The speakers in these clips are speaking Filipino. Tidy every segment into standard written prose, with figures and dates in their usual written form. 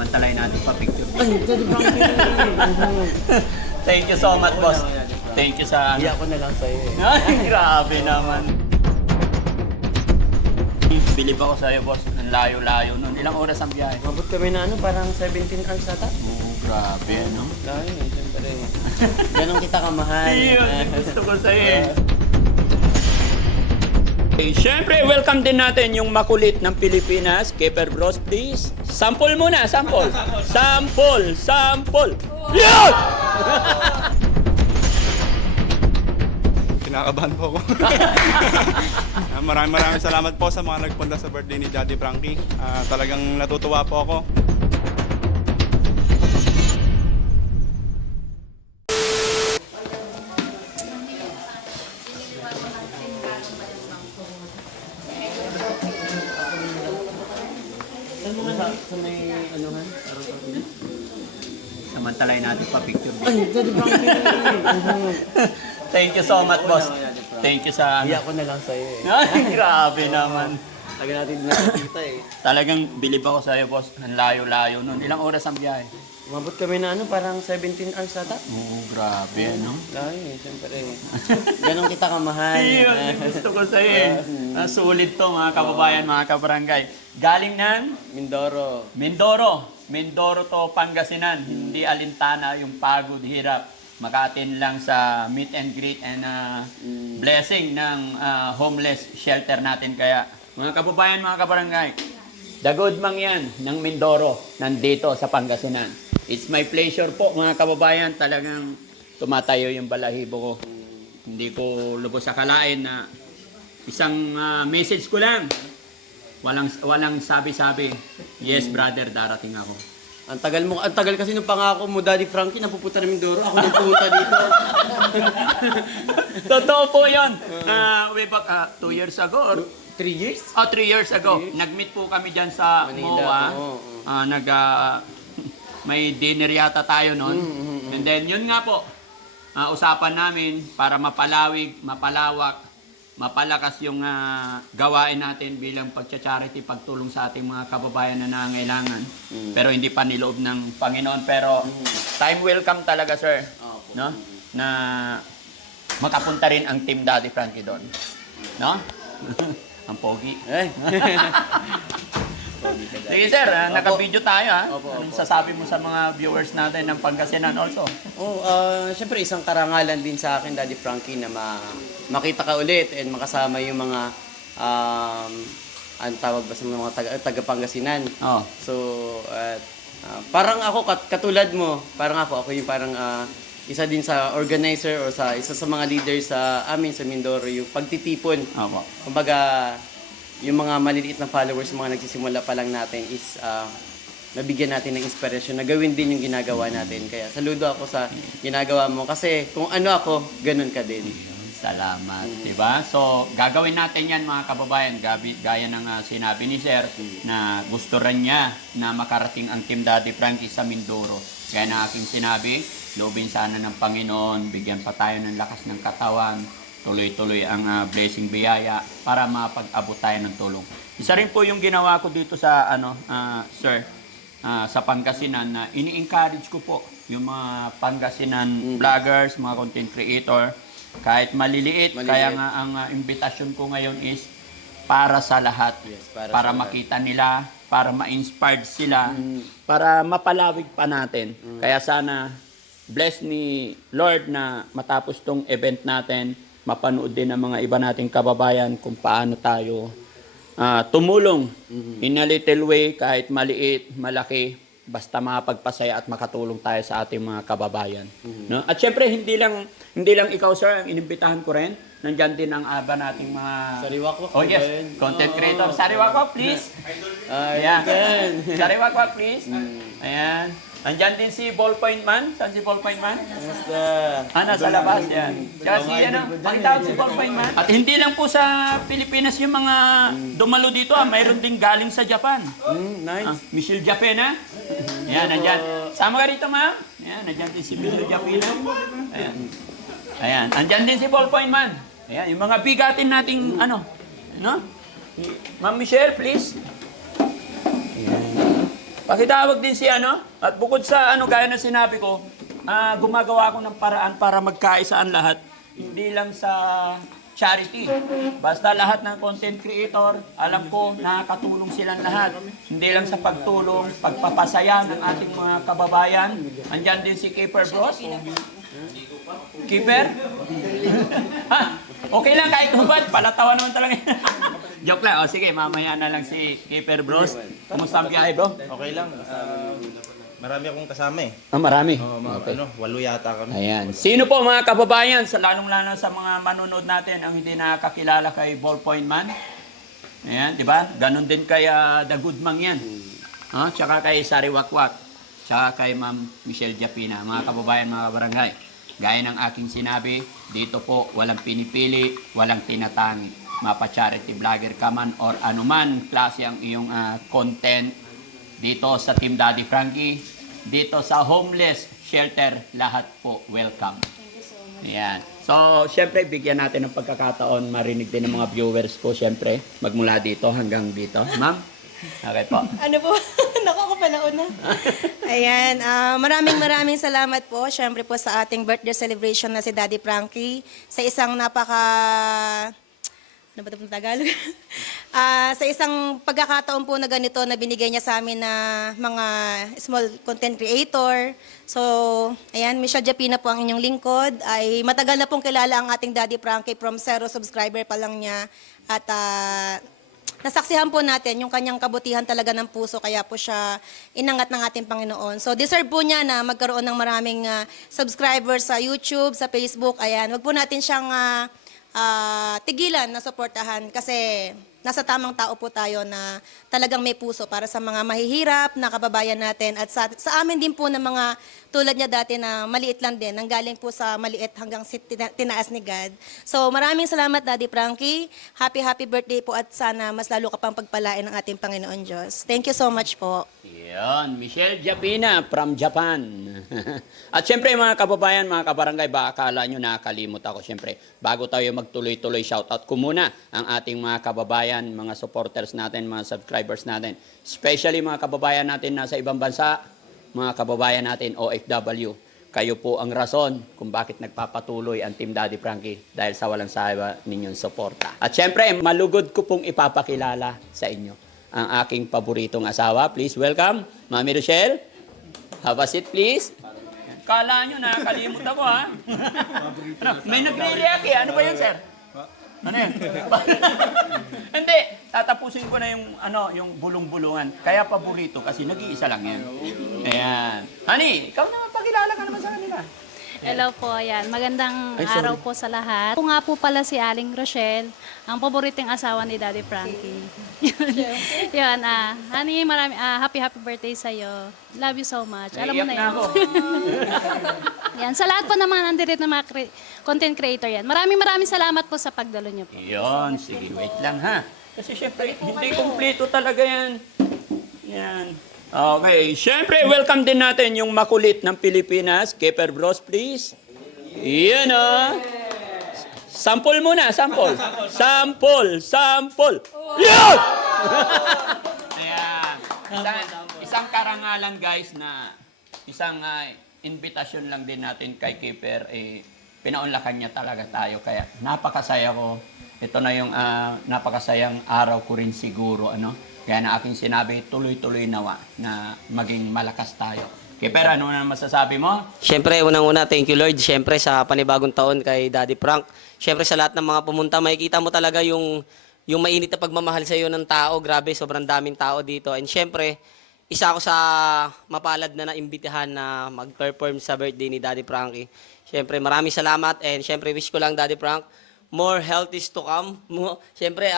Samantalahin natin pa picture. Ay, Daddy Frankie. Thank you so much, boss. Thank you sa Iya ko na lang sa'yo eh. Ay, grabe naman. Bilib ako sa'yo, boss. Ang layo-layo nun. Ilang oras ang biyahe? Mabot kami na parang 17 hours ata. Oo, grabe, no? Layo eh, siyempre. Ganon kita kamahal. Yun, gusto ko sa'yo eh. Okay, syempre, welcome din natin yung makulit ng Pilipinas. Keper Bros, please. Sample muna, sample. Sample. Yun! Kinakabahan po ako. Maraming salamat po sa mga nagpunta sa birthday ni Daddy Frankie. Talagang natutuwa po ako. Sa may anuhan? Samantalahin natin pa picture. Ay, Daddy Frankie. Thank you so much, boss. Thank you sa Iya ko na lang sa'yo eh. Ay, grabe naman. Tagal natin nakikita eh. Talagang bilib ako sa'yo, boss. Ang layo-layo nun. Ilang oras ang biyahe? Mabot kami na parang 17 hours ata. Oo, grabe, no? Layo eh, siyempre. Ganon kita kamahal. Yun, gusto ko sa'yo eh. Sulit to, mga kababayan, mga kabarangay. Galing ng Mindoro. Mindoro to Pangasinan. Hindi alintana yung pagod, hirap. Maka-attend lang sa meet and greet and blessing ng homeless shelter natin. Kaya, mga kababayan, mga kabarangay, dagod mang yan ng Mindoro nandito sa Pangasinan. It's my pleasure po, mga kababayan. Talagang tumatayo yung balahibo ko. Hindi ko lubos akalain na isang message ko lang. Walang sabi-sabi. Yes, brother, darating ako. Ang tagal kasi nung pangako mo, Daddy Frankie, napupunta na Mindoro. Ako nang pumunta dito. Totoo po yun. Way back 2 years ago or 3 years? 3 years ago. Nag-meet po kami dyan sa Manila. MOA. May dinner yata tayo noon. And then yun nga po, usapan namin para mapalawak, mapalakas yung gawain natin bilang pagcha-charity, pagtulong sa ating mga kababayan na nangangailangan. Pero hindi pa niloob ng Panginoon. Pero time will come talaga, sir. No? Na makapunta rin ang Team Daddy Frankie doon. No? Ang pogi. Sige, sir. Naka-video tayo, ha? Anong sasabi mo sa mga viewers natin ng Pangasinan also? Siyempre isang karangalan din sa akin, Daddy Frankie, na makita ka ulit and makasama yung mga ang tawag ba sa mga taga Pangasinan. Oh. So, parang ako katulad mo, parang ako yung parang isa din sa organizer o isa sa mga leaders sa amin sa Mindoro, yung pagtitipon. Opo. Kumbaga, yung mga maliliit na followers, mga nagsisimula pa lang natin is nabigyan natin ng inspirasyon na gawin din yung ginagawa natin. Kaya saludo ako sa ginagawa mo kasi kung ano ako, ganun ka din. Salamat, diba? So, gagawin natin yan, mga kababayan. Gaya ng sinabi ni Sir, na gusto rin niya na makarating ang Team Daddy Frankie sa Mindoro. Gaya na aking sinabi, loobin sana ng Panginoon, bigyan pa tayo ng lakas ng katawan, tuloy-tuloy ang blessing biyaya para mapag-abot tayo ng tulong. Isa rin po yung ginawa ko dito sa, Sir, sa Pangasinan, na ini-encourage ko po yung mga Pangasinan vloggers, mga content creator, kahit maliliit. Kaya nga ang invitation ko ngayon is para sa lahat. Yes, para makita nila, para ma-inspired sila, para mapalawig pa natin. Kaya sana bless ni Lord na matapos tong event natin, mapanood din ng mga iba nating kababayan kung paano tayo tumulong in a little way, kahit maliit, malaki, basta makapagpasaya at makatulong tayo sa ating mga kababayan. No? At syempre, hindi lang ikaw, sir, ang inimbitahan ko rin. Nandyan din ang aba nating mga... Sariwakwak. Oh yes, content creator. Sariwakwak, please. Ayan. Sariwakwak, please. Ayan. Nandyan din si Ballpoint Man. Saan si Ballpoint Man? Kamusta? Nasa labas yan. Kaya si pakitawag si Ballpoint Man. At hindi lang po sa Pilipinas yung mga dumalo dito. Mayroon din galing sa Japan. Nice. Michelle Japena. Yan, nandyan. Sama ka rito, ma'am. Yan, nandyan din si Michelle Japena. Ayan. Ayan. Nandyan din si Ballpoint Man. Ayan, yung mga bigatin nating no? Ma'am Michelle, please. Pakitawag din si ano. At bukod sa ano, gaya na sinabi ko, gumagawa ako ng paraan para magkaisaan lahat. Hindi lang sa charity. Basta lahat ng content creator, alam ko, nakakatulong silang lahat. Hindi lang sa pagtulong, pagpapasaya ng ating mga kababayan. Andyan din si Keeper Bros. Keeper? Ha? Okay lang kahit hubad, palatawa naman talaga. Joke lang. O sige, mamaya na lang si Keeper Bros. Kumusta ang biyahe, bro? Okay lang. Marami akong kasama eh. Marami. Okay. 8 yata kami. Ayan. Sino po mga kababayan, sa lalong-lalo sa mga manonood natin ang hindi nakakilala kay Ballpoint Man? Ayan, di ba? Ganon din kay The Good Mang yan. Tsaka kay Sari Wakwak. Tsaka kay Ma'am Michelle Japina. Mga kababayan, mga barangay. Gaya ng aking sinabi, dito po walang pinipili, walang tinatangi. Mapa-charity vlogger ka man or anuman klase ang iyong content dito sa Team Daddy Frankie, dito sa homeless shelter, lahat po welcome. Thank you so much. Ayan. So, syempre, bigyan natin ng pagkakataon, marinig din ng mga viewers ko, syempre, magmula dito hanggang dito. Ma'am? Okay po. Ano po? Naku, ako pala una. Ayan, maraming salamat po. Syempre po sa ating birthday celebration na si Daddy Frankie. Sa isang ano ba ito ng Tagalog? Sa isang pagkakataon po na ganito na binigay niya sa amin na mga small content creator. So, ayan, Michelle Japina po ang inyong lingkod. Ay matagal na pong kilala ang ating Daddy Frankie from 0 subscriber pa lang niya. At nasaksihan po natin yung kanyang kabutihan talaga ng puso, kaya po siya inangat ng ating Panginoon. So, deserve po niya na magkaroon ng maraming subscribers sa YouTube, sa Facebook. Ayan, wag po natin siyang tigilan na suportahan kasi nasa tamang tao po tayo na talagang may puso para sa mga mahihirap na kababayan natin at sa amin din po na mga tulad niya dati na maliit lang din, nanggaling po sa maliit hanggang tinaas ni God. So maraming salamat Daddy Frankie. Happy birthday po at sana mas lalo ka pang pagpalain ng ating Panginoon Diyos. Thank you so much po. Yan, Michelle Japina from Japan. At syempre mga kababayan, mga kabarangay, baka akala nyo nakakalimot ako. Syempre, bago tayo magtuloy-tuloy, shoutout ko muna ang ating mga kababayan, mga supporters natin, mga subscribers natin. Especially mga kababayan natin nasa ibang bansa, mga kababayan natin OFW. Kayo po ang rason kung bakit nagpapatuloy ang Team Daddy Frankie dahil sa walang sawa ninyong suporta. At syempre, malugod ko pong ipapakilala sa inyo ang aking paboritong asawa. Please welcome, Mami Rochelle. Have a seat, please. Kala nyo, nakakalimot ako, ha? May nagre-react eh. Ano ba yun, sir? Ano yan? Hindi, tatapusin ko na yung bulong-bulungan. Kaya paborito kasi nag-iisa lang yan. Ayan. Honey, ikaw naman, pakilala ka naman sa kanila. Hello po, ayan. Magandang araw po sa lahat. Ako nga po pala si Aling Rochelle, ang paboritong asawa ni Daddy Frankie. Yun, honey, happy birthday sa'yo. Love you so much. Alam mo na Naiiyak yun. ako. Yan, sa lahat po naman nandirit na mga content creator yan. Maraming salamat po sa pagdalo niyo po. Yun, sige, wait lang ha. Kasi syempre, hindi kumpleto talaga yan. Yan. Okay, syempre, welcome din natin yung makulit ng Pilipinas. Keeper Bros, please. Yan o. Sample muna, sample. Sample. Yan! Ayan. Isang karangalan, guys, na isang invitation lang din natin kay Keeper. Pinaunlakan niya talaga tayo. Kaya napakasaya ko. Ito na yung napakasayang araw ko rin siguro. Kaya na aking sinabi, tuloy-tuloy nawa na maging malakas tayo. Keeper, ano na masasabi mo? Siyempre, unang-una, thank you Lord. Siyempre, sa panibagong taon kay Daddy Frank. Siyempre, sa lahat ng mga pumunta, makikita mo talaga yung mainit na pagmamahal sa iyo ng tao. Grabe, sobrang daming tao dito. And siyempre, isa ako sa mapalad na naimbitahan na mag-perform sa birthday ni Daddy Frankie. Siyempre, maraming salamat. And siyempre, wish ko lang, Daddy Frank, more health is to come. Siyempre,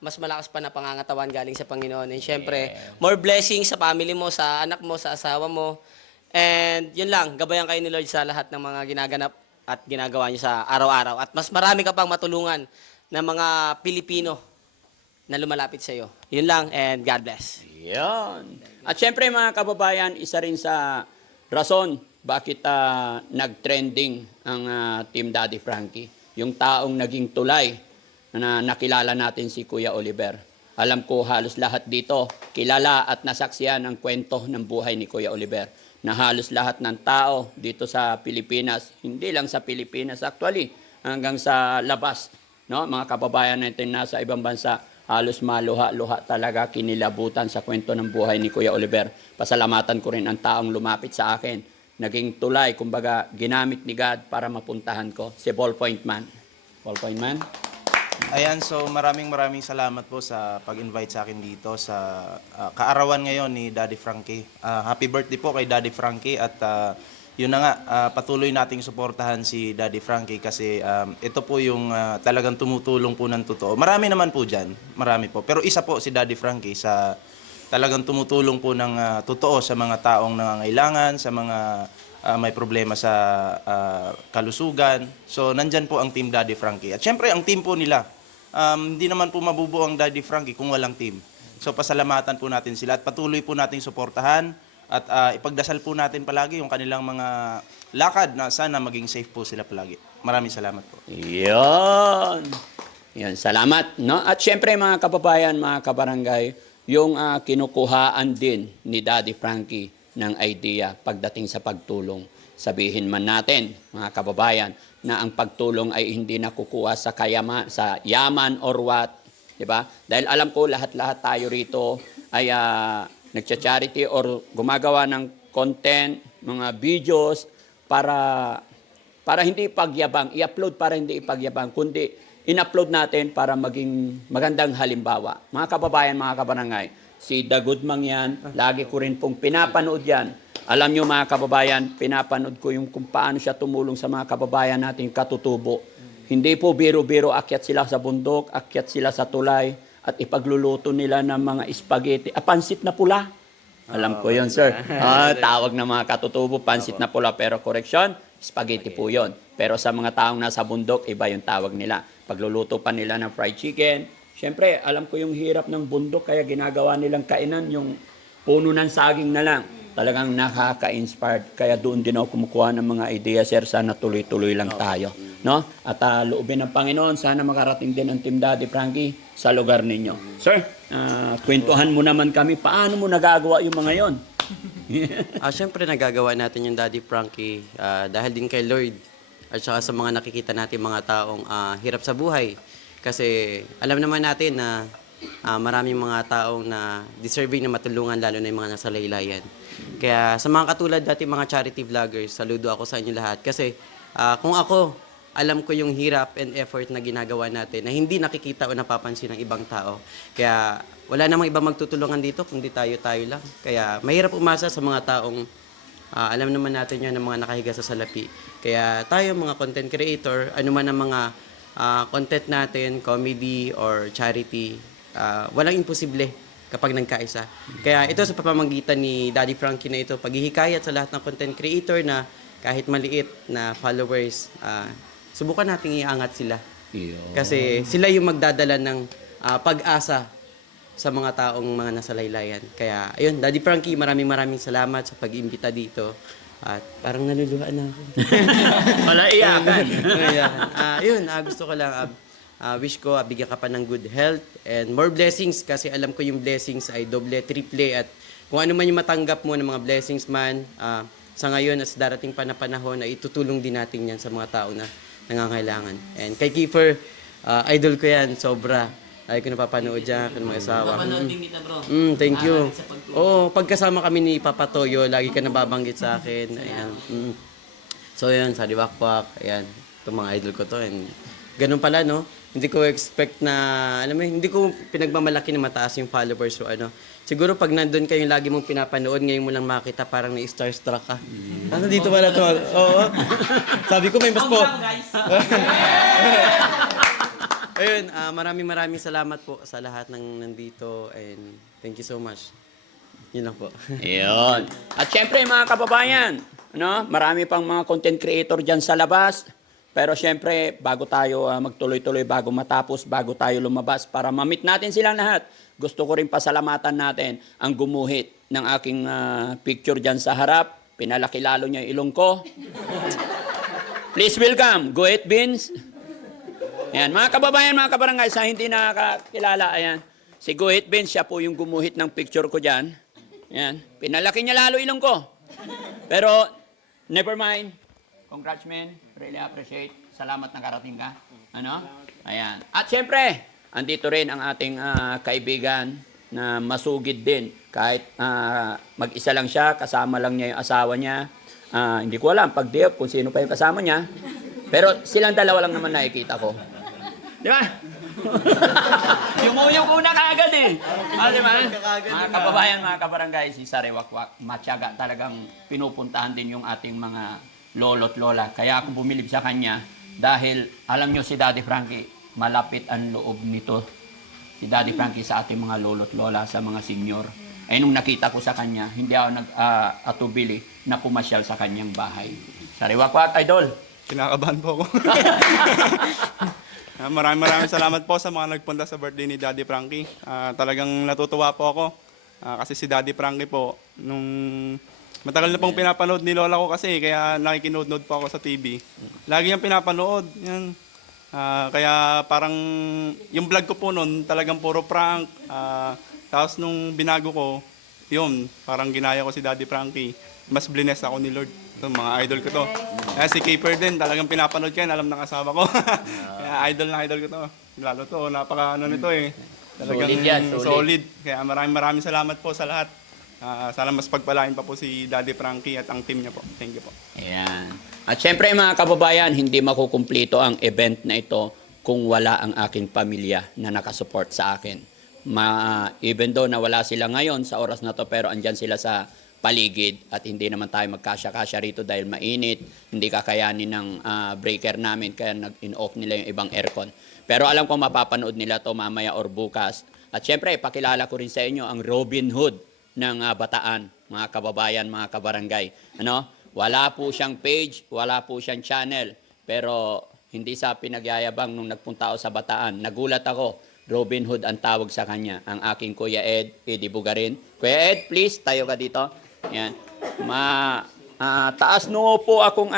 mas malakas pa na pangangatawan galing sa Panginoon. And syempre, more blessings sa family mo, sa anak mo, sa asawa mo. And yun lang, gabayan kayo ni Lord sa lahat ng mga ginaganap at ginagawa niyo sa araw-araw. At mas marami ka pang matulungan ng mga Pilipino na lumalapit sa iyo. Yun lang, and God bless. Yan. At syempre mga kababayan, isa rin sa rason bakit nag-trending ang Team Daddy Frankie. Yung taong naging tulay na nakilala natin si Kuya Oliver. alam ko halos lahat dito kilala at nasaksiyan ang kwento ng buhay ni Kuya Oliver, na halos lahat ng tao dito sa Pilipinas, hindi lang sa Pilipinas actually, hanggang sa labas, no? Mga kababayan natin nasa ibang bansa, halos maluha-luha talaga, kinilabutan sa kwento ng buhay ni Kuya Oliver. Pasalamatan ko rin ang taong lumapit sa akin. Naging tulay, kumbaga, ginamit ni God para mapuntahan ko. Si Ballpoint Man. Ballpoint Man? Ayan, so maraming salamat po sa pag-invite sa akin dito sa kaarawan ngayon ni Daddy Frankie. Happy birthday po kay Daddy Frankie at yun na nga, patuloy nating suportahan si Daddy Frankie kasi ito po yung talagang tumutulong po ng totoo. Marami naman po dyan, marami po. Pero isa po si Daddy Frankie sa talagang tumutulong po ng totoo sa mga taong nangangailangan, sa mga may problema sa kalusugan. So, nandyan po ang Team Daddy Frankie. At syempre, ang team po nila, hindi naman po mabubuo ang Daddy Frankie kung walang team. So, pasalamatan po natin sila at patuloy po nating suportahan at ipagdasal po natin palagi yung kanilang mga lakad na sana maging safe po sila palagi. Maraming salamat po. Yun. Yan, salamat. No? At syempre mga kababayan, mga kabarangay, yung kinukuhaan din ni Daddy Frankie ng idea pagdating sa pagtulong. Sabihin man natin, mga kababayan, na ang pagtulong ay hindi nakukuha sa yaman or what, di ba? Dahil alam ko lahat-lahat tayo rito ay nagcha-charity or gumagawa ng content, mga videos para hindi ipagyabang, i-upload para hindi ipagyabang, kundi in-upload natin para maging magandang halimbawa. Mga kababayan, mga kabarangay, si Dagudmang yan, lagi ko rin pong pinapanood yan. Alam nyo mga kababayan, pinapanood ko yung kung paano siya tumulong sa mga kababayan natin katutubo. Hindi po biro-biro, akyat sila sa bundok, akyat sila sa tulay, at ipagluluto nila ng mga spaghetti. Pansit na pula. Alam ko yun, sir. Tawag ng mga katutubo, pansit na pula. Pero correction, spaghetti po yun. Pero sa mga taong nasa bundok, iba yung tawag nila. Pagluluto pa nila ng fried chicken. Siyempre, alam ko yung hirap ng bundok, kaya ginagawa nilang kainan yung puno ng saging na lang. Talagang nakaka-inspired. Kaya doon din ako kumukuha ng mga idea, sir. Sana tuloy-tuloy lang tayo. No? At loobin ng Panginoon, sana makarating din ang Team Daddy Frankie sa lugar ninyo. Sir, kwentuhan mo naman kami. Paano mo nagagawa yung mga yon? Siyempre, nagagawa natin yung Daddy Frankie dahil din kay Lord at saka sa mga nakikita natin mga taong hirap sa buhay. Kasi alam naman natin na maraming mga taong na deserving na matulungan, lalo na yung mga nasa laylayan. Kaya sa mga katulad dati mga charity vloggers, saludo ako sa inyo lahat. Kasi kung ako, alam ko yung hirap and effort na ginagawa natin na hindi nakikita o napapansin ng ibang tao. Kaya wala namang ibang magtutulungan dito kundi tayo-tayo lang. Kaya mahirap umasa sa mga taong alam naman natin yan ng mga nakahiga sa salapi. Kaya tayo mga content creator, ano man ang mga content natin, comedy or charity, walang imposible kapag nagkaisa. Kaya ito sa pamamagitan ni Daddy Frankie na ito, paghihikayat sa lahat ng content creator na kahit maliit na followers, subukan nating iangat sila. Kasi sila yung magdadala ng pag-asa sa mga taong mga nasa laylayan. Kaya, ayun, Daddy Frankie, maraming salamat sa pag-imbita dito. At parang naluluhaan na ako. Wala iyakan. Ayun, gusto ko lang, wish ko, bigyan ka pa ng good health and more blessings kasi alam ko yung blessings ay doble, triple at kung ano man yung matanggap mo ng mga blessings man, sa ngayon at sa darating pa na panahon ay itutulong din natin yan sa mga tao na nangangailangan. And kay Kiefer, idol ko yan, sobra. Ay ko napapanood dyan, ng mga asawa. Napapanood din kita, bro. Thank you. Oo, pagkasama kami ni Papa Toyo, lagi ka nababanggit sa akin. Ayan. So, yun, sa Diwakpak, ayan. Itong mga idol ko to. And ganun pala, no? Hindi ko expect na, alam mo, hindi ko pinagmamalaki na mataas yung followers o ano. Siguro pag nandun kayo lagi mong pinapanood, ngayon mo lang makita, parang na-starstruck ka. Ano dito pala to? Oo. Sabi ko, may mas po. Ayun, maraming salamat po sa lahat ng nandito and thank you so much. Yun lang po. Ayun. At syempre mga kababayan, marami pang mga content creator dyan sa labas. Pero syempre, bago tayo magtuloy-tuloy, bago matapos, bago tayo lumabas, para ma-meet natin silang lahat, gusto ko rin pasalamatan natin ang gumuhit ng aking picture dyan sa harap. Pinalaki lalo niya yung ilong ko. Please welcome, Guhit Beans. Ayan, mga kababayan, mga kabarangay, sa hindi nakakilala, ayan. si Guhit Ben, siya po yung gumuhit ng picture ko dyan. Yan. Pinalaki niya lalo ilong ko. Pero, never mind. Congrats, man. Really appreciate. Salamat na karating ka. Ano? Ayan. At syempre, andito rin ang ating kaibigan na masugid din. Kahit mag-isa lang siya, kasama lang niya yung asawa niya. Hindi ko alam, pag diop, kung sino pa yung kasama niya. Pero silang dalawa lang naman nakikita ko. Di ba? Yumuyo ko na kagad eh. Di ba? Mga kababayan, mga kabarangay, si Sariwakwak, matyaga talagang pinupuntahan din yung ating mga lolo't lola. Kaya ako bumilib sa kanya dahil alam nyo si Daddy Frankie, malapit ang loob nito. Si Daddy Frankie sa ating mga lolo't lola, sa mga senior. Ay nung nakita ko sa kanya, hindi ako nag-atubili na pumasyal sa kanyang bahay. Sariwakwak, idol. Kinakabahan po ako. Maraming salamat po sa mga nagpunta sa birthday ni Daddy Frankie. Talagang natutuwa po ako kasi si Daddy Frankie po, nung matagal na pong pinapanood ni Lola ko kasi, kaya nakikinood-nood po ako sa TV. Lagi niyang pinapanood. Yan. Kaya parang yung vlog ko po noon talagang puro prank. Tapos nung binago ko, yun, parang ginaya ko si Daddy Frankie. Mas blessed ako ni Lord. Ito, mga idol ko to. Kaya si Caper din, talagang pinapanood ko yan, alam ng asawa ko. Kaya idol na idol ko to. Lalo to, napaka ano nito eh. Talagang Solid yan, solid. Kaya maraming salamat po sa lahat. Sana mas pagpalain pa po si Daddy Frankie at ang team niya po. Thank you po. Ayan. At syempre mga kababayan, hindi makukumplito ang event na ito kung wala ang aking pamilya na nakasupport sa akin. Even though na wala sila ngayon sa oras na to, pero andyan sila sa paligid at hindi naman tayo magkasya-kasya rito dahil mainit, hindi kakayanin ng breaker namin kaya nag-in-off nila yung ibang aircon. Pero alam ko mapapanood nila to mamaya or bukas. At syempre, ipakilala ko rin sa inyo ang Robin Hood ng Bataan, mga kababayan, mga kabarangay. Ano? Wala po siyang page, wala po siyang channel, pero hindi sa pinagyayabang nung nagpunta ako sa Bataan. Nagulat ako, Robin Hood ang tawag sa kanya. Ang aking Kuya Ed, Eddie Bugarin. Kuya Ed, please, tayo ka dito. Yan. Taas no po akong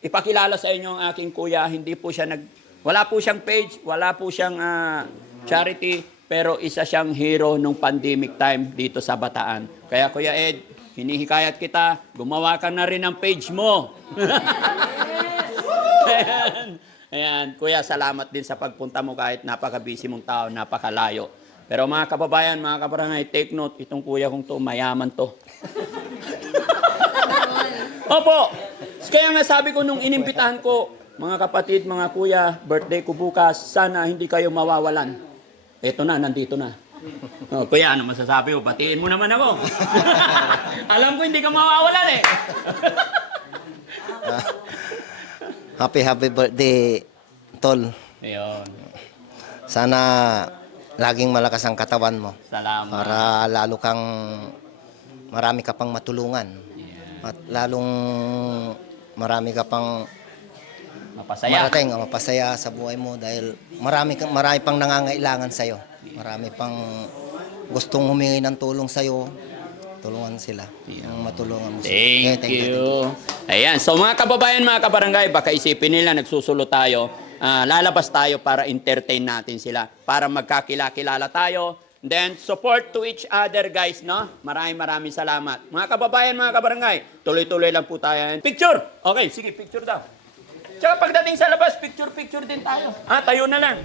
ipakilala sa inyo ang aking kuya. Hindi po siya wala po siyang page, wala po siyang charity, pero isa siyang hero nung pandemic time dito sa Bataan. Kaya Kuya Ed, hinihikayat kita, gumawa ka na rin ng page mo. Ayan. Kuya, salamat din sa pagpunta mo kahit napaka-busy mong tao, napakalayo. Pero mga kababayan, mga kabarangay, take note, itong kuya kong to, mayaman to. Opo! Kaya nga sabi ko nung inimbitahan ko, mga kapatid, mga kuya, birthday ko bukas, sana hindi kayo mawawalan. Eto na, nandito na. Oh, kuya, ano masasabi mo? Batiin mo naman ako. Alam ko hindi ka mawawalan eh. Happy birthday, Tol. Ayun. Sana laging malakas ang katawan mo. Salamat. Para lalo kang marami ka pang matulungan. At lalong marami ka pang Mapasaya. mapasaya sa buhay mo dahil marami pang nangangailangan sa iyo. Marami pang gustong humingi ng tulong sa iyo. Tulungan sila. Ang matulungan mo sila. Thank you. Ayan. So mga kababayan, mga kabarangay, baka isipin nila nagsusulo tayo. Lalabas tayo para entertain natin sila. Para magkakilala tayo. Then, support to each other, guys, no? Maraming salamat. Mga kababayan, mga kabarangay, tuloy-tuloy lang po tayo. Picture! Okay, sige, picture daw. Tsaka pagdating sa labas, picture din tayo. Tayo na lang.